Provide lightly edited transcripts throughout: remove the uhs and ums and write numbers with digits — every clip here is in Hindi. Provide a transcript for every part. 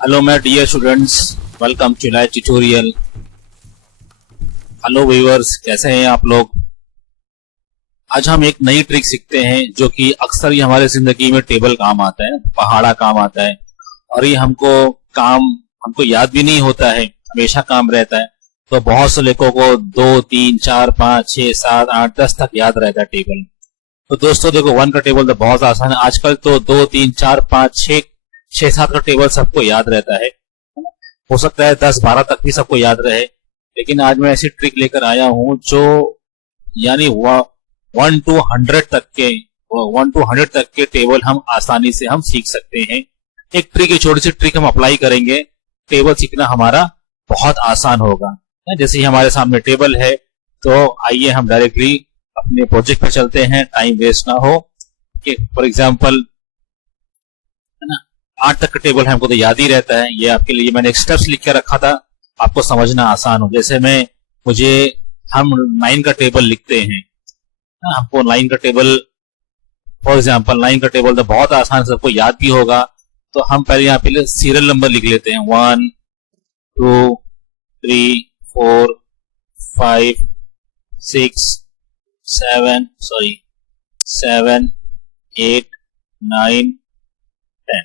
Hello my dear students, welcome to live tutorial। Hello viewers, कैसे हैं आप लोग। आज हम एक नई ट्रिक सीखते हैं जो कि अक्सर ही हमारे जिंदगी में टेबल काम आता है, पहाड़ा काम आता है, और ये हमको याद भी नहीं होता है, हमेशा काम रहता है। तो बहुत से लोगों को 2, 3, 4, 5, 6, 7, 8, 10 तक याद रहता है टेबल। तो दोस्तों देखो, 1 का टेबल तो बहुत आसान है। आजकल तो 2, 3, 4, 5, 6, 7 का टेबल सबको याद रहता है। हो सकता है 10, 12 तक भी सबको याद रहे, लेकिन आज मैं ऐसी ट्रिक लेकर आया हूं जो यानी 1 to 100 तक के टेबल हम आसानी से हम सीख सकते हैं। एक छोटी सी ट्रिक हम अप्लाई करेंगे, टेबल सीखना हमारा बहुत आसान होगा। जैसे ही हमारे सामने टेबल है, तो आइए हम डायरेक्टली अपने प्रोजेक्ट पे चलते हैं, टाइम वेस्ट ना हो। फॉर एग्जाम्पल, है ना, 8 तक का टेबल हमको तो याद ही रहता है। ये आपके लिए मैंने एक स्टेप्स लिख के रखा था, आपको समझना आसान हो। जैसे हम 9 का टेबल लिखते हैं, हमको 9 का टेबल, फॉर एग्जाम्पल 9 का टेबल तो बहुत आसान, सबको याद भी होगा। तो हम पहले यहाँ पे सीरियल नंबर लिख लेते हैं, 1, 2, 3, 4, 5, 6, 7, 8, 9, 10।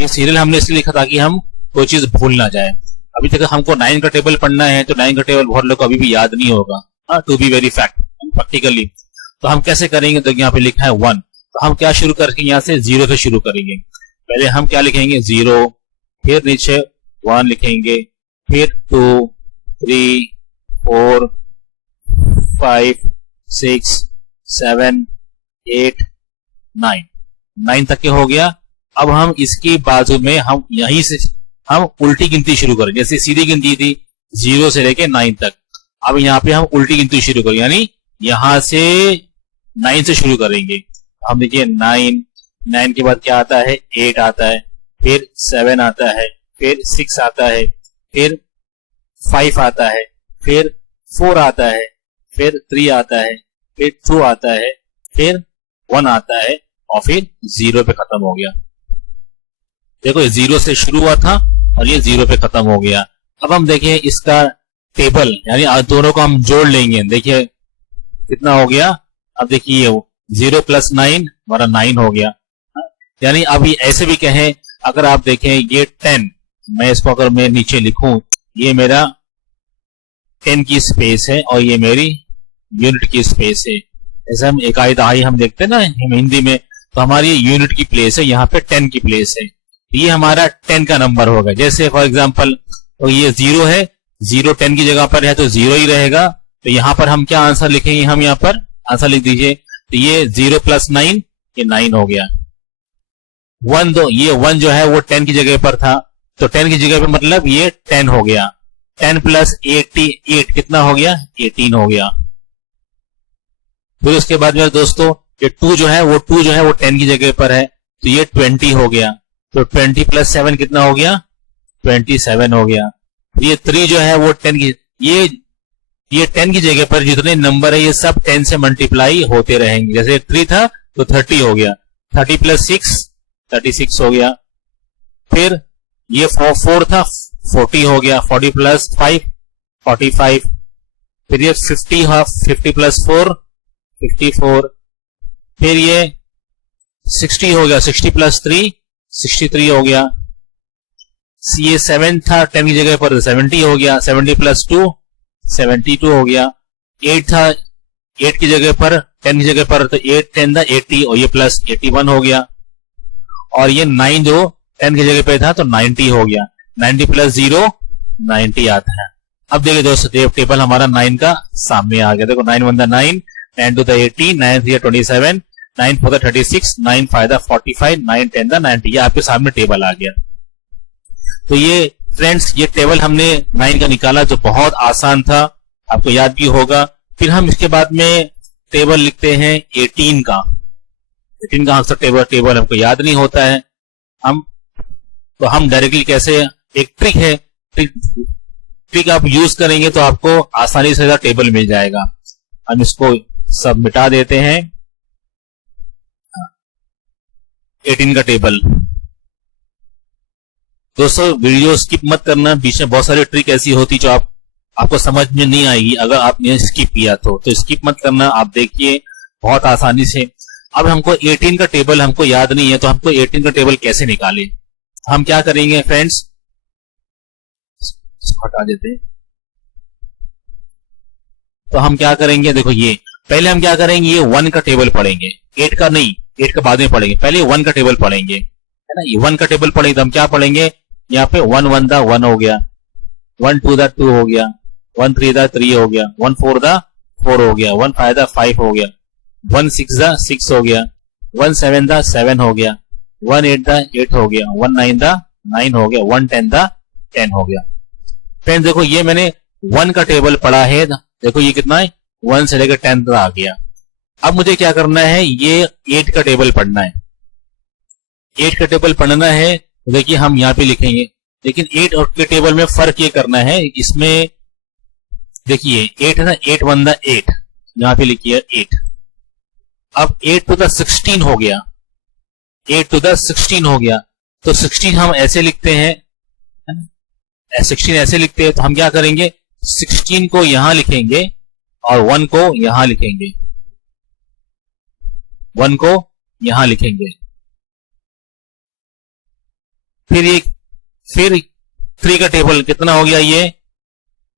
ये सीरियल हमने इसलिए लिखा ताकि हम कोई चीज भूल ना जाए। अभी तक हमको 9 का टेबल पढ़ना है, तो 9 का टेबल बहुत लोग को अभी भी याद नहीं होगा, to be very fact practically. तो हम कैसे करेंगे, तो यहाँ पे लिखा है 1, तो हम क्या शुरू करके यहाँ से 0 से शुरू करेंगे। पहले हम क्या लिखेंगे, 0, फिर नीचे 1 लिखेंगे, फिर 2, 3, 4, 5, 6, 7, 8, 9 तक के हो गया। अब हम इसकी बाजू में हम यहीं से हम उल्टी गिनती शुरू करें। जैसे सीधी गिनती थी 0 से लेके 9 तक, अब यहाँ पे हम उल्टी गिनती शुरू करें, यानी यहां से 9 से शुरू करेंगे। हम देखिए 9 के बाद क्या आता है, 8 आता है, फिर 7 आता है, फिर 6 आता है, फिर 5 आता है, फिर 4 आता है, फिर 3 आता है, फिर 2 आता है, फिर 1 आता है, और फिर 0 पे खत्म हो गया। देखो, ये 0 से शुरू हुआ था और ये 0 पे खत्म हो गया। अब हम देखें इसका टेबल, यानी दोनों को हम जोड़ लेंगे। देखिए कितना हो गया, अब देखिए 0 + 9 हमारा 9 हो गया। यानी अभी ऐसे भी कहें, अगर आप देखें ये 10, मैं इसको अगर मैं नीचे लिखूं, ये मेरा 10 की स्पेस है और ये मेरी यूनिट की स्पेस है। जैसे हम इकाई दहाई हम देखते हैं ना हिंदी में, तो हमारी यूनिट की प्लेस है, यहाँ पे 10 की प्लेस है। ये हमारा 10 का नंबर होगा। जैसे फॉर एग्जांपल, तो ये 0 है, 0 10 की जगह पर है तो 0 ही रहेगा। तो यहां पर हम क्या आंसर लिखेंगे, हम यहां पर आंसर लिख दीजिए। तो ये 0 + 9, ये 9 हो गया। 1 ये 1 जो है वो 10 की जगह पर था, तो 10 की जगह पर मतलब ये 10 हो गया। 10 + 8 कितना हो गया, 18 हो गया। फिर उसके बाद मेरे दोस्तों, ये 2 जो है वो 10 की जगह पर है, तो ये 20 हो गया। तो 20 + 7 कितना हो गया, 27 हो गया। ये 3 जो है वो 10 की, ये 10 की जगह पर जितने नंबर है ये सब 10 से मल्टीप्लाई होते रहेंगे। जैसे 3 था तो 30 हो गया, 30 + 6 36 हो गया। फिर ये 4 था, 40 हो गया, 40 + 5 45। फिर ये 50 + 4 54। फिर ये 60 हो गया, 60 + 3 63 हो गया। ये 7 था 10 की जगह पर, 70 हो गया, 70 + 2 72 हो गया। 8 था 8 की जगह पर, 10 की जगह पर, तो 8 10 था 80, और ये प्लस 81 हो गया। और ये 9 जो 10 की जगह पे था तो 90 हो गया। 90 + 0 90 आता है। अब देखिए दोस्तों, टेबल हमारा 9 का सामने आ गया। देखो 9 × 1 = 9, 9 × 2 = 80, 9 × 3 = 27, 9 × 4 = 36, 9 × 5 = 45, 9 × 10 = 90। ये आपके सामने टेबल आ गया। तो ये फ्रेंड्स, ये टेबल हमने 9 का निकाला जो बहुत आसान था, आपको याद भी होगा। फिर हम इसके बाद में टेबल लिखते हैं 18 का। 18 का अक्सर टेबल हमको याद नहीं होता है। हम डायरेक्टली कैसे, एक ट्रिक है, ट्रिक आप यूज करेंगे तो आपको आसानी से टेबल मिल जाएगा। हम इसको सब मिटा देते हैं। 18 का टेबल, दोस्तों वीडियो स्किप मत करना, बीच में बहुत सारी ट्रिक ऐसी होती जो आपको समझ में नहीं आएगी अगर आपने स्किप किया तो स्किप मत करना, आप देखिए बहुत आसानी से। अब हमको 18 का टेबल हमको याद नहीं है, तो हमको 18 का टेबल कैसे निकाले? हम क्या करेंगे फ्रेंड्स, हटा देते हैं। तो हम क्या करेंगे, देखो ये पहले हम क्या करेंगे, ये 1 का टेबल पढ़ेंगे, 8 का नहीं, 8 का बाद में पढ़ेंगे, पहले 1 का टेबल पढ़ेंगे, है ना। ये 1 का टेबल पढ़ेंगे तो हम क्या पढ़ेंगे, यहाँ पे 1 1 दा 1 हो गया, 1 2 दा 2 हो गया, 1 3 दा 3 हो गया, 1 4 दा 4 हो गया, 1 5 दा 5 हो गया, 1 6 दा 6 हो गया, 1 7 दा 7 हो गया, 1 8 दा 8 हो गया, 1 9 दा 9 हो गया, 1 10 दा 10 हो गया। फ्रेंड्स देखो ये मैंने 1 का टेबल पढ़ा है, देखो ये कितना है, 1 से लेकर 10 तक आ गया। अब मुझे क्या करना है, ये 8 का टेबल पढ़ना है। 8 का टेबल पढ़ना है तो देखिए हम यहाँ पे लिखेंगे, लेकिन 8 और के टेबल में फर्क ये करना है, इसमें देखिए 8 है ना, 8 1 दा 8, यहाँ पे लिखिए 8। अब 8 टू द 16 हो गया, 8 टू द 16 हो गया, तो 16 हम ऐसे लिखते हैं, 16 ऐसे लिखते हैं, तो हम क्या करेंगे, 16 को यहां लिखेंगे और 1 को यहां लिखेंगे, 1 को यहां लिखेंगे। फिर 3 का टेबल कितना हो गया, ये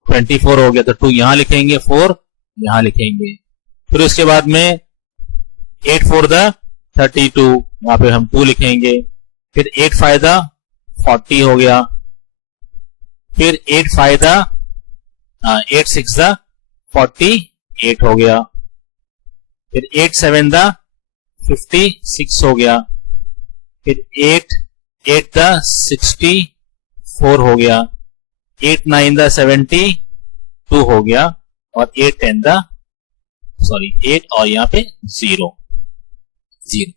24 हो गया, तो 2 यहां लिखेंगे, 4 यहां लिखेंगे। फिर उसके बाद में 8 4 दा 32, वहां पे हम 2 लिखेंगे। फिर 8 5 दा 40 हो गया, फिर 8 5 दा 8 6 दा 48 हो गया, फिर 8 7 दा 56 हो गया, फिर 8 8 दा 64 हो गया, 8 9 दा 72 हो गया, और 8 10 दा 8 और यहाँ पे 0 0।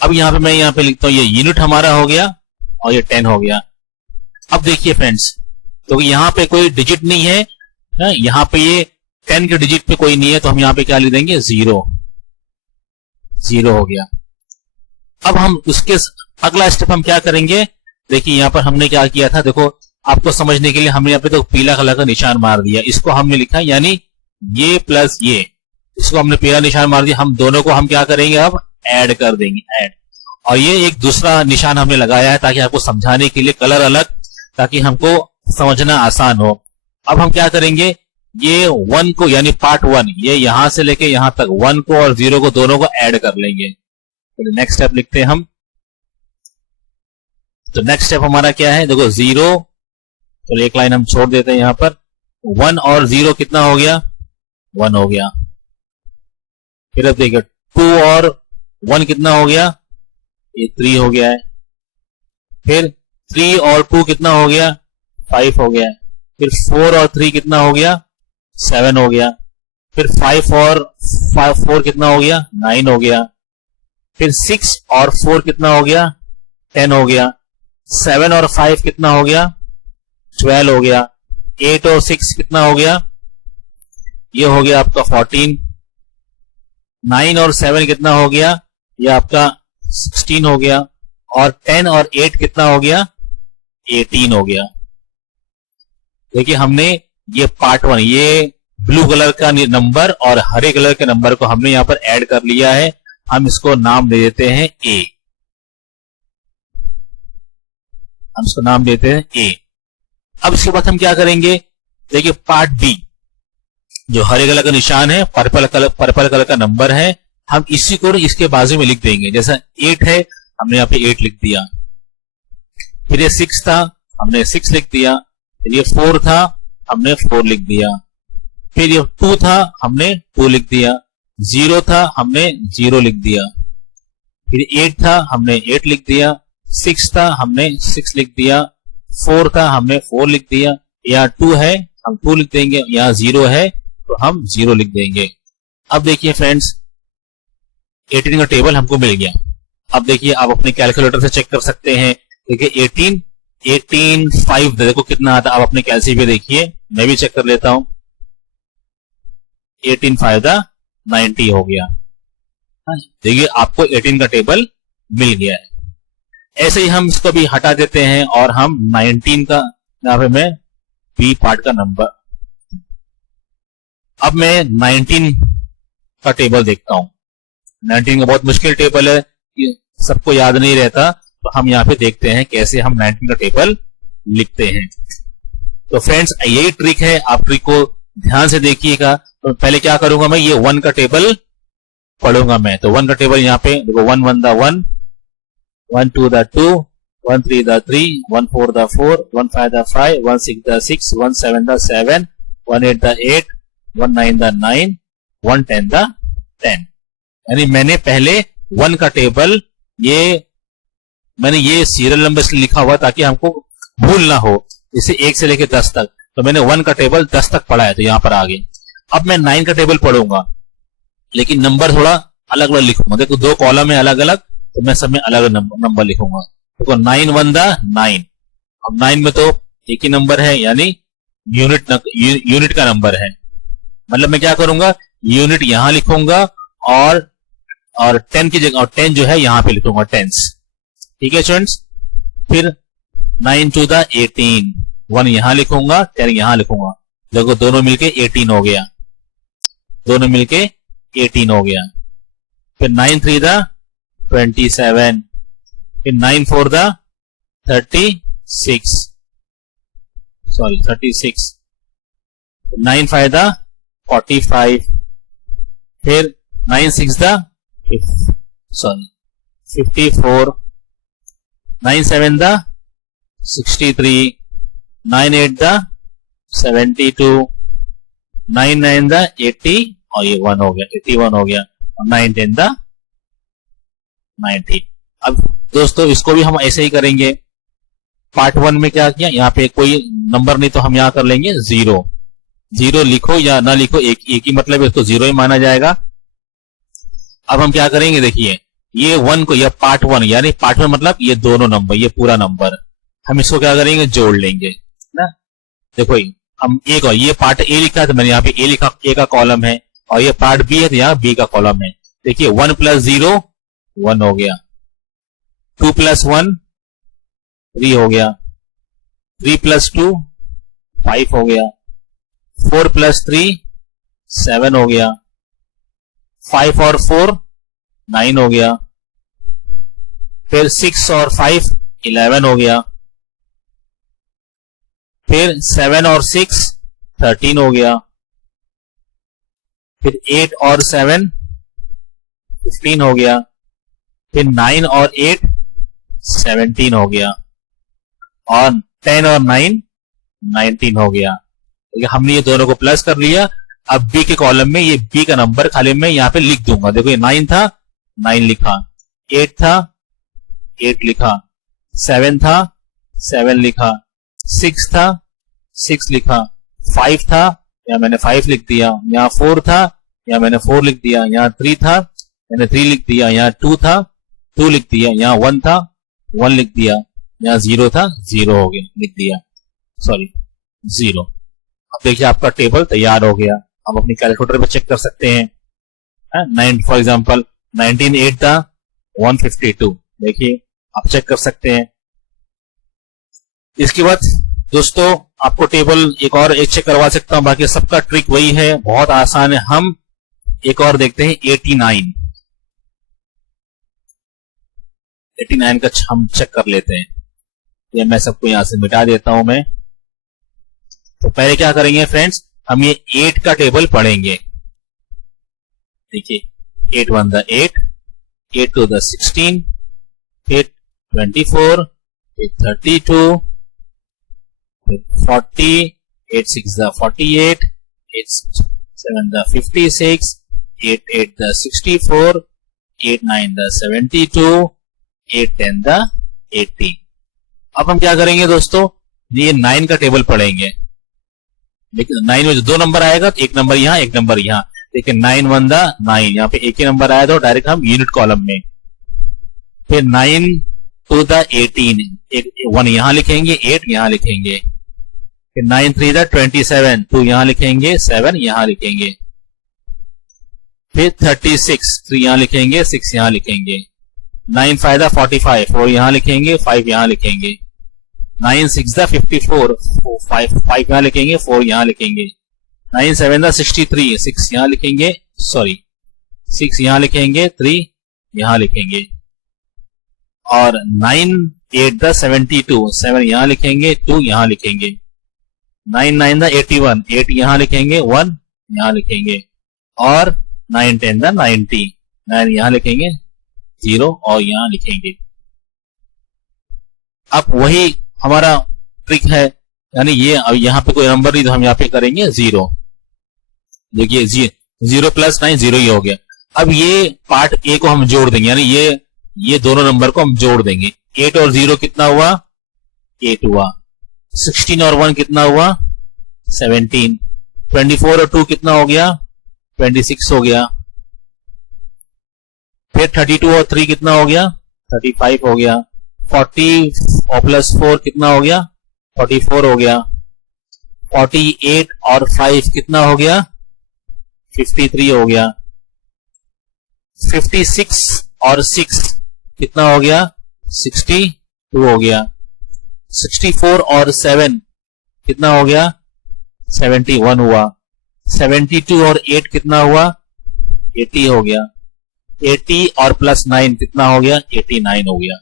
अब यहाँ पे मैं यहाँ पे लिखता हूं, ये यूनिट हमारा हो गया और ये 10 हो गया। अब देखिए फ्रेंड्स, तो यहाँ पे कोई डिजिट नहीं है, यहाँ पे ये 10 के डिजिट पे कोई नहीं है, तो हम यहाँ पे क्या लिख देंगे, 0 0 हो गया। अब हम उसके अगला स्टेप हम क्या करेंगे, देखिए यहाँ पर हमने क्या किया था, देखो आपको समझने के लिए हमने यहाँ पे तो पीला कलर का निशान मार दिया, इसको हमने लिखा यानी ये प्लस ये, इसको हमने पीला निशान मार दिया। हम दोनों को हम क्या करेंगे, अब ऐड कर देंगे, ऐड। और ये एक दूसरा निशान हमने लगाया है ताकि आपको समझाने के लिए कलर अलग, ताकि हमको समझना आसान हो। अब हम क्या करेंगे, ये 1 को यानी पार्ट 1, ये यहां से लेके यहां तक 1 को और 0 को दोनों को ऐड कर लेंगे। तो नेक्स्ट स्टेप लिखते हैं हम, तो नेक्स्ट स्टेप हमारा क्या है, देखो 0, तो एक लाइन हम छोड़ देते हैं यहां पर, 1 और 0 कितना हो गया, 1 हो गया। फिर अब देखिए 2 और 1 कितना हो गया, ये 3 हो गया है। फिर 3 और 2 कितना हो गया, 5 हो गया है। फिर 4 और 3 कितना हो गया, 7 हो गया। फिर 5 और 4 कितना हो गया, 9 हो गया। फिर 6 और 4 कितना हो गया, 10 हो गया। 7 और 5 कितना हो गया, 12 हो गया। 8 और 6 कितना हो गया, ये हो गया आपका 14। 9 और 7 कितना हो गया, ये आपका 16 हो गया। और 10 और 8 कितना हो गया, 18 हो गया। देखिए हमने ये पार्ट 1, ये ब्लू कलर का नंबर और हरे कलर के नंबर को हमने यहां पर ऐड कर लिया है। हम इसको नाम दे देते हैं ए, हम इसको नाम देते हैं ए। अब इसके बाद हम क्या करेंगे, देखिए पार्ट बी, जो हरे कलर का निशान है, पर्पल कलर का नंबर है, हम इसी को इसके बाजू में लिख देंगे। जैसा 8 है, हमने यहां पे 8 लिख दिया। फिर ये 6 था, हमने 6 लिख दिया। फिर ये 4 था, हमने 4 लिख दिया। फिर ये 2 था, हमने 2 लिख दिया। 0 था, हमने 0 लिख दिया। फिर 8 था, हमने 8 लिख दिया। 6 था, हमने 6 लिख दिया। 4 था, हमने 4 लिख दिया। यहाँ 2 है, हम 2 लिख देंगे। यहाँ 0 है, तो हम 0 लिख देंगे। अब देखिए फ्रेंड्स, 18 का टेबल हमको मिल गया। अब देखिए आप अपने कैलकुलेटर से चेक कर सकते हैं। देखिए 18 5 देखो कितना आता है। आप अपने कैलसी पे देखिए, मैं भी चेक कर लेता हूं। 18 5 90 हो गया। देखिए आपको 18 का टेबल मिल गया है। ऐसे ही हम इसको भी हटा देते हैं और हम 19 का यहाँ पे मैं बी पार्ट का नंबर, अब मैं 19 का टेबल देखता हूं। 19 का बहुत मुश्किल टेबल है, सबको याद नहीं रहता, तो हम यहाँ पे देखते हैं कैसे हम 19 का टेबल लिखते हैं। तो फ्रेंड्स यही ट्रिक है, आप ट्रिक को ध्यान से देखिएगा। तो पहले क्या करूंगा, मैं ये 1 का टेबल पढ़ूंगा मैं। तो 1 का टेबल यहाँ पे देखो, 1 1 the 1, 1 2 the 2, 1 3 the 3, 1 4 the 4, 1 5 the 5, 1 6 the 6, 1 7 the 7, 1 8 the 8, 1 9 the 9, 1 10 the 10। यानी मैंने पहले 1 का टेबल मैंने ये सीरियल नंबर इसलिए लिखा हुआ ताकि हमको भूल ना हो, इसे 1 से लेकर 10 तक। तो मैंने 1 का टेबल 10 तक पढ़ा है, तो यहां पर आ गए। अब मैं 9 का टेबल पढ़ूंगा, लेकिन नंबर थोड़ा अलग अलग लिखूंगा। देखो 2 कॉलम है अलग अलग, तो मैं सब में अलग नंबर लिखूंगा। देखो 9 1 द 9, अब 9 में तो एक ही नंबर है, यानी यूनिट का नंबर है। मतलब मैं क्या करूंगा, यूनिट यहां लिखूंगा और 10 की जगह, और 10 जो है यहां पे लिखूंगा, टेंस। ठीक है स्टूडेंट्स। फिर 9 2 द 18, 1 यहां लिखूंगा, 10 यहां लिखूंगा। देखो दोनों मिलके 18 हो गया, दोनों मिलके 18 हो गया। फिर 9 3 द 27, फिर 9 4 द 36, 9 5 द 45, फिर 9 6 द 54, 9 7 द 63, 9 8 द 72, 9 9 द 80, और ये 1 हो गया, 81 हो गया, और 9 10 द 90। अब दोस्तों इसको भी हम ऐसे ही करेंगे। पार्ट 1 में क्या किया, यहाँ पे कोई नंबर नहीं, तो हम यहां कर लेंगे 0। 0 लिखो या ना लिखो, एक ही मतलब है, इसको 0 ही माना जाएगा। अब हम क्या करेंगे, देखिए ये 1 को, यह पार्ट 1, यानी पार्ट 1 मतलब ये दोनों नंबर, ये पूरा नंबर, हम इसको क्या करेंगे, जोड़ लेंगे ना। देखो हम एक, और ये पार्ट ए लिखा है तो मैंने यहाँ पे ए लिखा, ए का कॉलम है, और ये पार्ट बी है तो यहाँ बी का कॉलम है। देखिए 1 + 0 1 हो गया, 2 + 1 3 हो गया, 3 + 2 5 हो गया, 4 + 3 7 हो गया, 5 और 4 9 हो गया, फिर 6 और 5 11 हो गया, फिर 7 और 6 13 हो गया, फिर 8 और 7 15 हो गया, फिर 9 और 8 17 हो गया, और 10 और 9 19 हो गया। हमने ये दोनों को प्लस कर लिया। अब बी के कॉलम में ये बी का नंबर खाली मैं यहां पे लिख दूंगा। देखो ये 9 था, 9 लिखा, 8 था, 8 लिखा, 7 था, 7 लिखा, 6 था, 6 लिखा, 5 था, या मैंने 5 लिख दिया, यहाँ 4 था, या मैंने 4 लिख दिया, यहाँ 3 था, मैंने 3 लिख दिया, यहाँ 2 था, 2 लिख दिया, यहाँ 1 था, 1 लिख दिया, यहाँ 0 था, 0 हो गया, लिख दिया, सॉरी 0। अब देखिए आपका टेबल तैयार हो गया। हम अपनी कैलकुलेटर पे चेक कर सकते हैं। 9 फॉर एग्जांपल 19 8 था 152, देखिए आप चेक कर सकते हैं। इसके बाद दोस्तों आपको टेबल एक चेक करवा सकता हूं, बाकी सबका ट्रिक वही है, बहुत आसान है। हम एक और देखते हैं 89 का हम चेक कर लेते हैं। ये मैं सबको यहां से मिटा देता हूं मैं। तो पहले क्या करेंगे फ्रेंड्स, हम ये 8 का टेबल पढ़ेंगे। देखिए 8 1 the 8, 8 2 the 16, 8 24, 8 32, 40, 8 6 the 48, 8 7 the 56, 8 8 the 64, 8 9 the 72, 8 10 the 80। अब हम क्या करेंगे दोस्तों, ये 9 का टेबल पढ़ेंगे। लेकिन 9 में जो 2 नंबर आएगा, तो एक नंबर यहां, एक नंबर यहां। लेकिन 9 1 द 9, यहां पे एक ही नंबर आया तो डायरेक्ट हम यूनिट कॉलम में। फिर 9 2 द 18, 1 यहां लिखेंगे, 8 यहां लिखेंगे। फिर 9 3 द 27, 2 यहां लिखेंगे, 7 यहां लिखेंगे। फिर 36, 3 यहां लिखेंगे, 6 यहां लिखेंगे। 9 5 दा 45, 4 यहां लिखेंगे, 5 यहां लिखेंगे। 9 6 दा 54, 5 यहां लिखेंगे, 4 यहां लिखेंगे। 9 7 दा 63, 6 यहां लिखेंगे, 6 यहां लिखेंगे, 3 यहां लिखेंगे। और 9 8 दा 72, 7 यहां लिखेंगे, 2 यहां लिखेंगे। 9 9 दा 81, 8 यहां लिखेंगे, 1 यहां लिखेंगे। और 9 10 दा 90, 9 यहां लिखेंगे, 0 और यहां लिखेंगे। अब वही हमारा ट्रिक है, यानी ये अब यहां पे कोई नंबर नहीं तो हम यहां पे करेंगे 0। देखिए 0 प्लस 9 0 ही हो गया। अब ये पार्ट ए को हम जोड़ देंगे, यानी ये दोनों नंबर को हम जोड़ देंगे। 8 और 0 कितना हुआ, 8 हुआ। 16 और 1 कितना हुआ, 17। 24 और 2 कितना हो गया, 26 हो गया। फिर 32 और 3 कितना हो गया, 35 हो गया। 40 और प्लस 4 कितना हो गया, 44 हो गया। 48 और 5 कितना हो गया, 53 हो गया। 56 और 6 कितना हो गया, 62 हो गया। 64 और 7 कितना हो गया, 71 हुआ। 72 और 8 कितना हुआ, 80 हो गया। 80 और प्लस 9 कितना हो गया, 89 हो गया।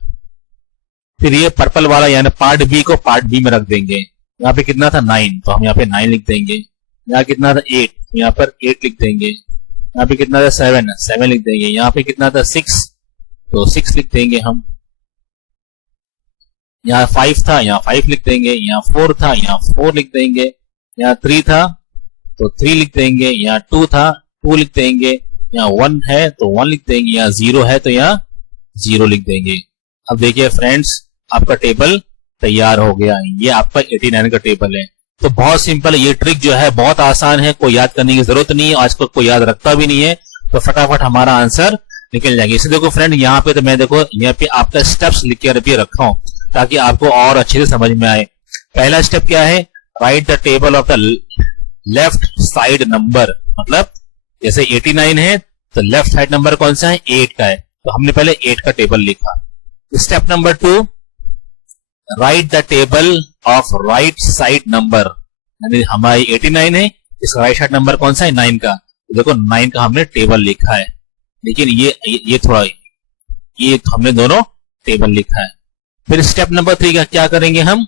फिर ये पर्पल वाला यानी पार्ट बी को पार्ट बी में रख देंगे। यहाँ पे कितना था 9, तो हम यहाँ पे 9 लिख देंगे। यहाँ कितना था 8, यहाँ पर 8 लिख देंगे। यहाँ पे कितना था 7 लिख देंगे। यहाँ पे कितना था 6, तो 6 लिख देंगे हम। यहाँ 5 था, यहाँ 5 लिख देंगे। यहाँ 4 था, यहाँ 4 लिख देंगे। यहाँ 3 था तो 3 लिख देंगे। यहाँ 2 था, 2 लिख देंगे। यहाँ 1 है तो 1 लिख देंगे। यहाँ 0 है तो यहाँ 0 लिख देंगे। अब देखिए फ्रेंड्स, आपका टेबल तैयार हो गया। ये आपका 89 का टेबल है। तो बहुत सिंपल है ये ट्रिक, जो है बहुत आसान है, कोई याद करने की जरूरत नहीं है। आजकल कोई याद रखता भी नहीं है, तो फटाफट हमारा आंसर निकल जाएगा। इसे देखो फ्रेंड, यहाँ पे तो मैं देखो यहाँ पे आपका स्टेप्स लिख के रखा हूं ताकि आपको और अच्छे से समझ में आए। पहला स्टेप क्या है, right the table of the left side number. मतलब जैसे 89 है तो लेफ्ट साइड नंबर कौन सा है, 8 का है, तो हमने पहले 8 का टेबल लिखा। Step number 2, right the table of right side number. यानी हमारी 89 है, इसका राइट साइड नंबर कौन सा है, 9 का। तो देखो 9 का हमने टेबल लिखा है। लेकिन ये थोड़ा ये हमने दोनों टेबल लिखा है। फिर स्टेप नंबर 3 का क्या करेंगे हम,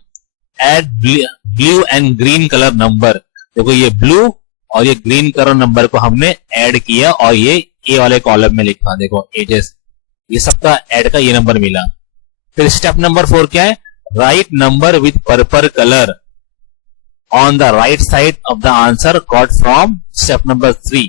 add blue and green colour number. देखो ये ब्लू और ये ग्रीन कलर नंबर को हमने ऐड किया और ये ए वाले कॉलम में लिखा। देखो एजेस, ये सबका ऐड का ये नंबर मिला। फिर स्टेप नंबर 4 क्या है, right number with purple colour on the right side of the answer got from step number 3।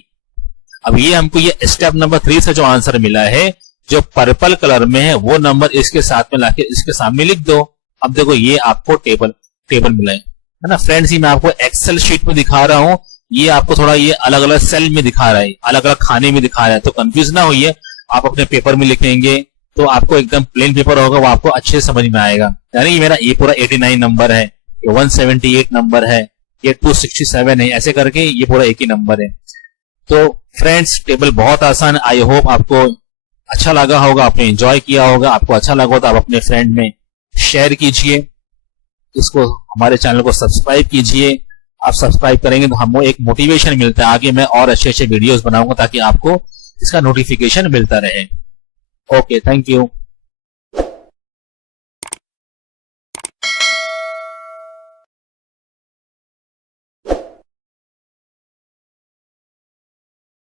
अब ये हमको ये स्टेप नंबर 3 से जो आंसर मिला है, जो पर्पल कलर में है, वो नंबर इसके साथ में लाके इसके सामने लिख दो। अब देखो ये आपको टेबल मिला है ना फ्रेंड्स। ये मैं आपको एक्सेल शीट में दिखा रहा हूं, ये आपको थोड़ा ये अलग अलग सेल में दिखा रहा है, अलग अलग खाने में दिखा रहा है, तो कंफ्यूज ना होइए। आप अपने पेपर में लिखेंगे तो आपको एकदम प्लेन पेपर होगा, वो आपको अच्छे से समझ में आएगा। यानी मेरा ये पूरा 89 नंबर है, ये 178 नंबर है, ये 267 है, ऐसे करके ये पूरा एक ही नंबर है। तो फ्रेंड्स टेबल बहुत आसान है। आई होप आपको अच्छा लगा होगा, आपने एंजॉय किया होगा। आपको अच्छा लगा हो तो आप अपने फ्रेंड में शेयर कीजिए, इसको हमारे चैनल को सब्सक्राइब कीजिए। आप सब्सक्राइब करेंगे तो हमको एक मोटिवेशन मिलता है, आगे मैं और अच्छे अच्छे वीडियोस बनाऊंगा ताकि आपको इसका नोटिफिकेशन मिलता रहे। Okay, thank you.